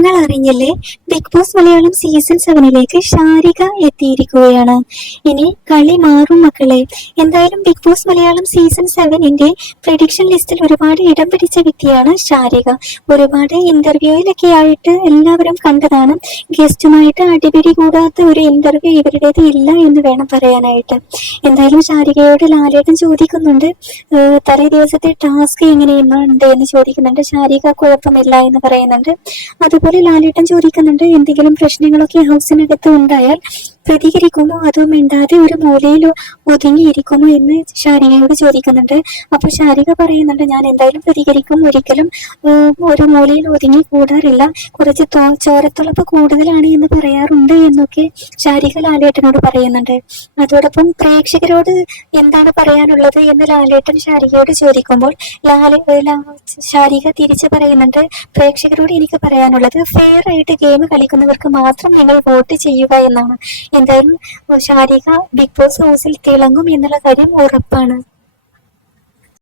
നിങ്ങൾ അറിഞ്ഞില്ലേ, Bigg Boss Malayalam season 7ലേക്ക് ഷാരിക എത്തിയിരിക്കുകയാണ്. ഇനി കളി മാറും മക്കളെ. എന്തായാലും ബിഗ് ബോസ് മലയാളം സീസൺ 7ന്റെ പ്രഡിക്ഷൻ ലിസ്റ്റിൽ ഒരുപാട് ഇടം പിടിച്ച വ്യക്തിയാണ് ഷാരിക. ഒരുപാട് ഇന്റർവ്യൂയിലൊക്കെ ആയിട്ട് എല്ലാവരും കണ്ടതാണ്. ഗസ്റ്റുമായിട്ട് അടിപിടി കൂടാത്ത ഒരു ഇന്റർവ്യൂ ഇവരുടേത് ഇല്ല എന്ന് വേണം പറയാനായിട്ട്. എന്തായാലും ഷാരികയോട് ലാലേട്ടൻ ചോദിക്കുന്നുണ്ട്, തലേ ദിവസത്തെ ടാസ്ക് എങ്ങനെയുണ്ട് എന്ന് ചോദിക്കുന്നുണ്ട്. ഷാരിക കുഴപ്പമില്ല എന്ന് പറയുന്നുണ്ട്. അതുപോലെ ലാലേട്ടൻ ചോദിക്കുന്നുണ്ട്, എന്തെങ്കിലും പ്രശ്നങ്ങളൊക്കെ ഹൗസിനകത്ത് ഉണ്ടായാൽ പ്രതികരിക്കുമോ അതോ മിണ്ടാതെ ഒരു മൂലയിൽ ഒതുങ്ങിയിരിക്കുമോ എന്ന് ഷാരികയോട് ചോദിക്കുന്നുണ്ട്. അപ്പൊ ഷാരിക പറയുന്നുണ്ട്, ഞാൻ എന്തായാലും പ്രതികരിക്കും, ഒരിക്കലും ഒരു മൂലയിൽ ഒതുങ്ങി കൂടാറില്ല, കുറച്ച് ചോരത്തുളപ്പ് കൂടുതലാണ് എന്ന് പറയാറുണ്ട് എന്നൊക്കെ ഷാരിക ലാലേട്ടനോട് പറയുന്നുണ്ട്. അതോടൊപ്പം പ്രേക്ഷകരോട് എന്താണ് പറയാനുള്ളത് എന്ന് ലാലേട്ടൻ ഷാരികയോട് ചോദിക്കുമ്പോൾ ഷാരിക തിരിച്ചു പറയുന്നുണ്ട്, പ്രേക്ഷകരോട് എനിക്ക് പറയാനുള്ളത് ഫെയർ ആയിട്ട് ഗെയിം കളിക്കുന്നവർക്ക് മാത്രം നിങ്ങൾ വോട്ട് ചെയ്യുക എന്നാണ്. എന്തായാലും ഷാരിക ബിഗ് ബോസ് ഹൗസിൽ തിളങ്ങും എന്നുള്ള കാര്യം ഉറപ്പാണ്.